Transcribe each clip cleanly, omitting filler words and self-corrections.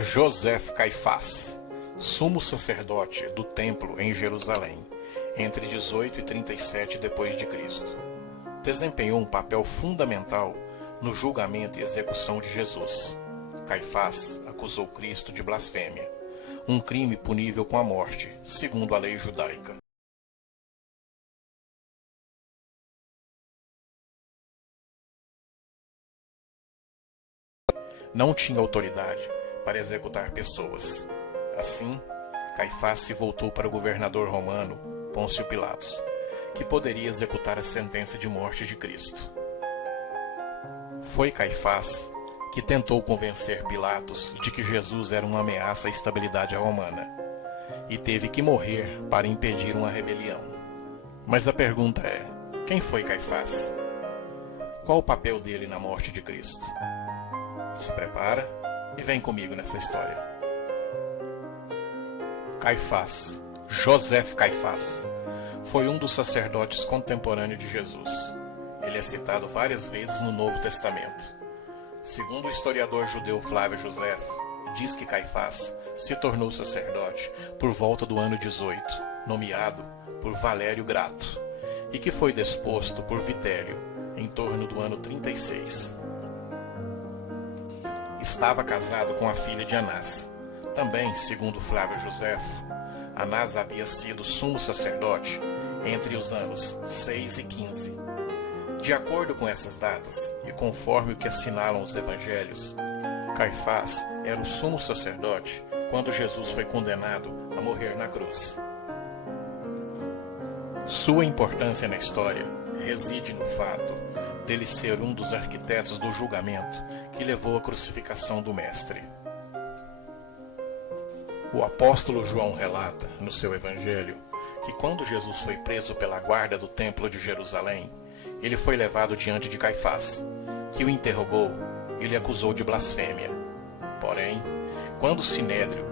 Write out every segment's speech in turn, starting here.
José Caifás, sumo sacerdote do templo em Jerusalém, entre 18 e 37 d.C., desempenhou um papel fundamental no julgamento e execução de Jesus. Caifás acusou Cristo de blasfêmia, um crime punível com a morte, segundo a lei judaica. Não tinha autoridade para executar pessoas. Assim, Caifás se voltou para o governador romano, Pôncio Pilatos, que poderia executar a sentença de morte de Cristo. Foi Caifás que tentou convencer Pilatos de que Jesus era uma ameaça à estabilidade romana, e teve que morrer para impedir uma rebelião. Mas a pergunta é: quem foi Caifás? Qual o papel dele na morte de Cristo? Se prepara e vem comigo nessa história. Caifás, José Caifás, foi um dos sacerdotes contemporâneos de Jesus. Ele é citado várias vezes no Novo Testamento. Segundo o historiador judeu Flávio Joséfo, diz que Caifás se tornou sacerdote por volta do ano 18, nomeado por Valério Grato, e que foi deposto por Vitélio em torno do ano 36. Estava casado com a filha de Anás. Também, segundo Flávio Joséfo, Anás havia sido sumo sacerdote entre os anos 6 e 15. De acordo com essas datas, e conforme o que assinalam os evangelhos, Caifás era o sumo sacerdote quando Jesus foi condenado a morrer na cruz. Sua importância na história reside no fato dele ser um dos arquitetos do julgamento que levou à crucificação do Mestre. O apóstolo João relata, no seu evangelho, que quando Jesus foi preso pela guarda do templo de Jerusalém, ele foi levado diante de Caifás, que o interrogou e lhe acusou de blasfêmia. Porém, quando o Sinédrio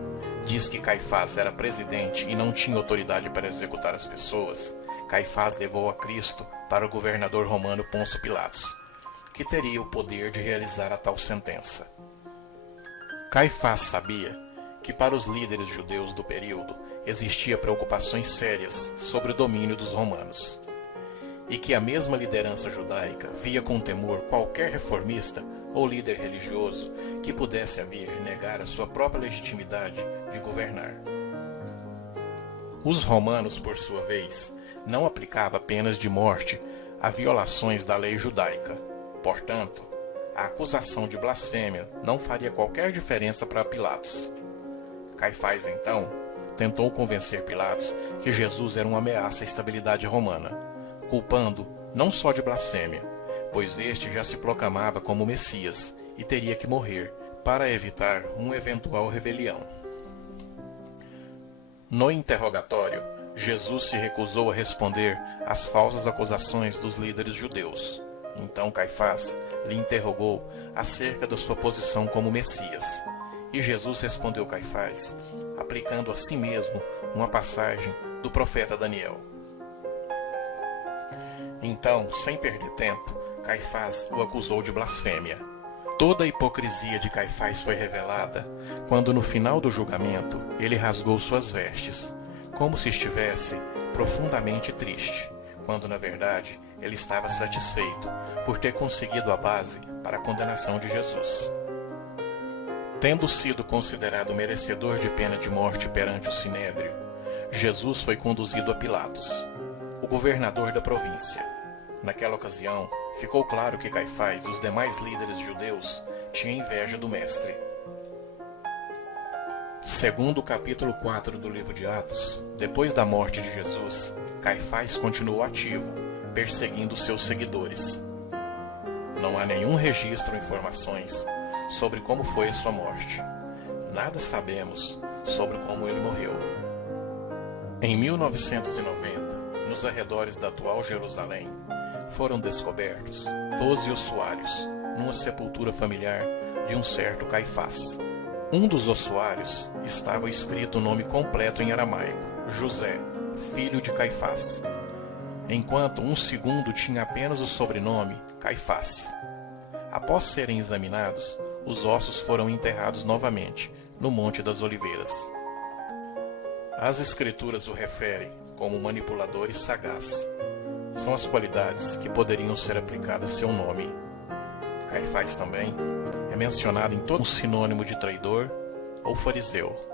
diz que Caifás era presidente e não tinha autoridade para executar as pessoas, Caifás levou a Cristo para o governador romano Pôncio Pilatos, que teria o poder de realizar a tal sentença. Caifás sabia que para os líderes judeus do período existia preocupações sérias sobre o domínio dos romanos, e que a mesma liderança judaica via com temor qualquer reformista ou líder religioso que pudesse vir negar a sua própria legitimidade de governar. Os romanos, por sua vez, não aplicavam penas de morte a violações da lei judaica. Portanto, a acusação de blasfêmia não faria qualquer diferença para Pilatos. Caifás, então, tentou convencer Pilatos que Jesus era uma ameaça à estabilidade romana, culpando não só de blasfêmia, pois este já se proclamava como Messias e teria que morrer para evitar uma eventual rebelião. No interrogatório, Jesus se recusou a responder às falsas acusações dos líderes judeus. Então Caifás lhe interrogou acerca da sua posição como Messias. E Jesus respondeu Caifás, aplicando a si mesmo uma passagem do profeta Daniel. Então, sem perder tempo, Caifás o acusou de blasfêmia. Toda a hipocrisia de Caifás foi revelada quando, no final do julgamento, ele rasgou suas vestes, como se estivesse profundamente triste, quando, na verdade, ele estava satisfeito por ter conseguido a base para a condenação de Jesus. Tendo sido considerado merecedor de pena de morte perante o Sinédrio, Jesus foi conduzido a Pilatos, o governador da província. Naquela ocasião, ficou claro que Caifás e os demais líderes judeus tinham inveja do Mestre. Segundo o capítulo 4 do livro de Atos, depois da morte de Jesus, Caifás continuou ativo, perseguindo seus seguidores. Não há nenhum registro ou informações sobre como foi a sua morte. Nada sabemos sobre como ele morreu. Em 1990, nos arredores da atual Jerusalém, foram descobertos 12 ossuários numa sepultura familiar de um certo Caifás. Um dos ossuários estava escrito o nome completo em aramaico, José, filho de Caifás, enquanto um segundo tinha apenas o sobrenome Caifás. Após serem examinados, os ossos foram enterrados novamente, no Monte das Oliveiras. As Escrituras o referem como manipulador e sagaz. São as qualidades que poderiam ser aplicadas a seu nome. Caifás também é mencionado em todo um sinônimo de traidor ou fariseu.